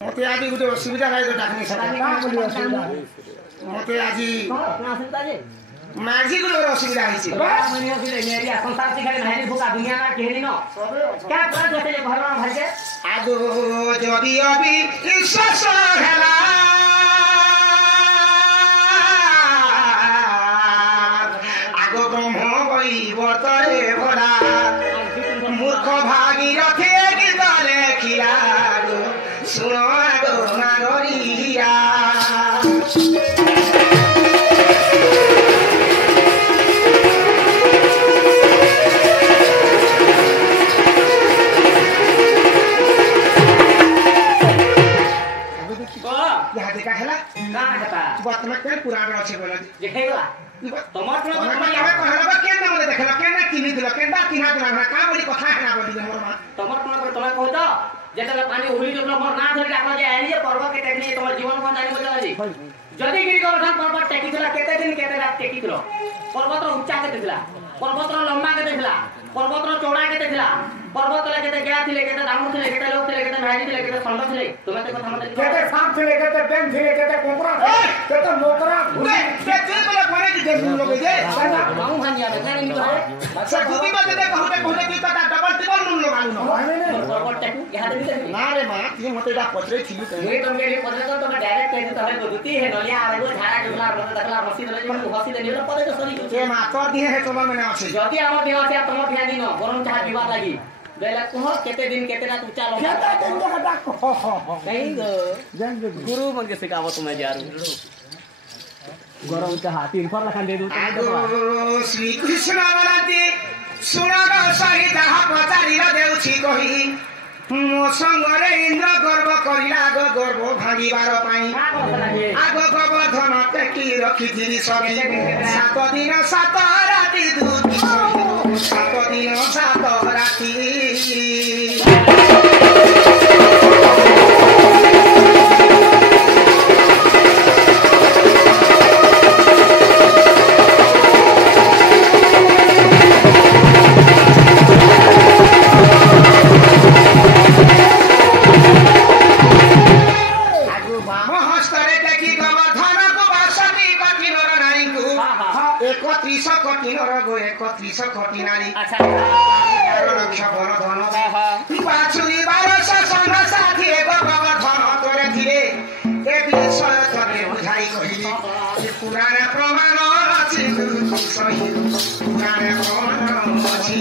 मत आज गोटे असुविधा भाई डाकनी मत आज माझी को असुविधा जदि अभी आग ब्रह्म वैवर्तरे भरा मूर्ख भागीरथी गीत लेखिला सुन नागरिया वर्तमान के पुराण अच्छे बोला देखेला तमर कोन तमर कहलबा के ना बोले देखला के ना किनी दिला के ना किना दिला का बड़ी कथा है ना बोली मोर मां तमर कोन तमर कहू तो जेतले पानी होली जब मोर ना धरि डाकला जे आली पर्व के टेकनी तमर जीवन कोन जानि बोला जी जदी गिरी गोवर्धन पर्वत टेकी दिला केते दिन केते रात टेकी दिलो पर्वत रो ऊंचा के दिला पर्वत रो लंबा के दिला पर्वत रो चौड़ा के दिला पर्वत ले केते गया थिले केते दामु थिले केते लोग थिले केते भाई थिले केते संड थिले तुमे ते कथा मत केते सांप थिले केते पेन थिले केते कोकरा केते मोकरा केते बोले कोने की देख लोग जे माऊ हानिया में नहीं तो अच्छा खुदी बात दे कहते की ता डबल टिबल नुन लगालु न पर्वत टेकू यहां दे ना रे मां ती मते दा पत्रे थिलु ये तुमके लिए पत्रे तो तुम डायरेक्ट कह दे तमे दुती है नलिया आरे को झाड़ा डुला देखला मसी दले मन को हसी देनी पत्रे तो सरी ए मां तो दिए है तोमा मने अछि जति हमर देह আছে तम ध्यान दिनो गरम चाह विवाद लागी देला कह केते दिन केते रात ऊंचा लो केते दिन के कटा नहीं गो जन गुरु मन के सिखावो तुम्हें यार गरम चाह 3 फर लखन दे दू श्री कृष्ण बोलती सुनग सही जहा पचारी देउछि कही मो संगरे इंद्र गर्व करिला आग गर्व भागीबार पाई आग गोवर्धन टेकी रखिथिली सभी 7 दिन 7 राति दूती 7 दिन 7 राति पुराना प्रमाण अछि सही पुराना प्रमाण अछि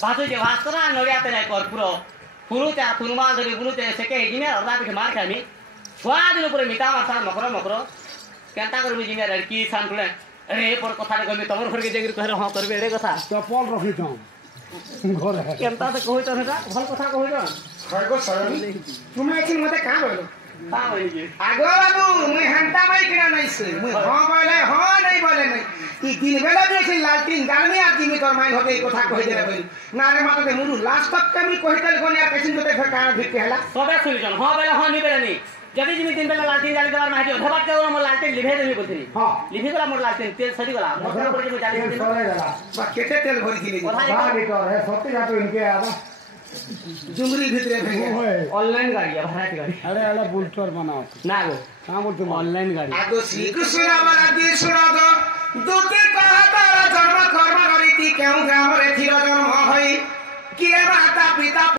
बाजू जे भास्करा नडिया ते नाही कर पुरो पुरुचा पुरमा जरी बुलुते सेके हिने अर्धा पिठ मार खामी छुआ दिन पुरे मिटा माथा मकरो मकरो केंता करबी जिने लड़की सान पुले अरे पर कथा गमी तमर घर के जेगिर कहरे हां करबे रे कथा चपल रखी तो घर है केंता से कहै तो हेटा भल कथा कहै तो खरगो सर तुम एथिन मते का बोलो का होई जे आगो बाबू मैं हंता भाई किना नहीं से मैं हां बोले हां नहीं बोले नहीं ई दिन बेला देखि लालटीन गाल में आती में तोर माई होबे कथा कहि दे भाई ना रे माते मुरु लास्ट तक के मी कहितल कोनिया कैसिन बते फेर का भिट केला सबे सुनि जन हां बोले हां नहीं बोले नहीं जदी जिमी दिन बेला लालटीन जाली देवार माहि धबात के मोर लालटीन लिभे देबी बोलथि हां लिभे गला मोर लालटीन तेल सरी गला मोर पर जे जाली दिन सरे गला बा केते तेल भरी थी बाहर लीटर है सत्य जातो इनके आवा जुमरी भितरे भेगे ऑनलाइन गाड़ी है भारत गाड़ी अरे अरे बुलटर बनाओ ना गो हां बोल तुम ऑनलाइन गाड़ी आगो श्री कृष्ण वाला दी सुनागो दुते कहा तारा जन्म कर्म करिति केउ ग्राम रे थिर जन्म होई किए माता पिता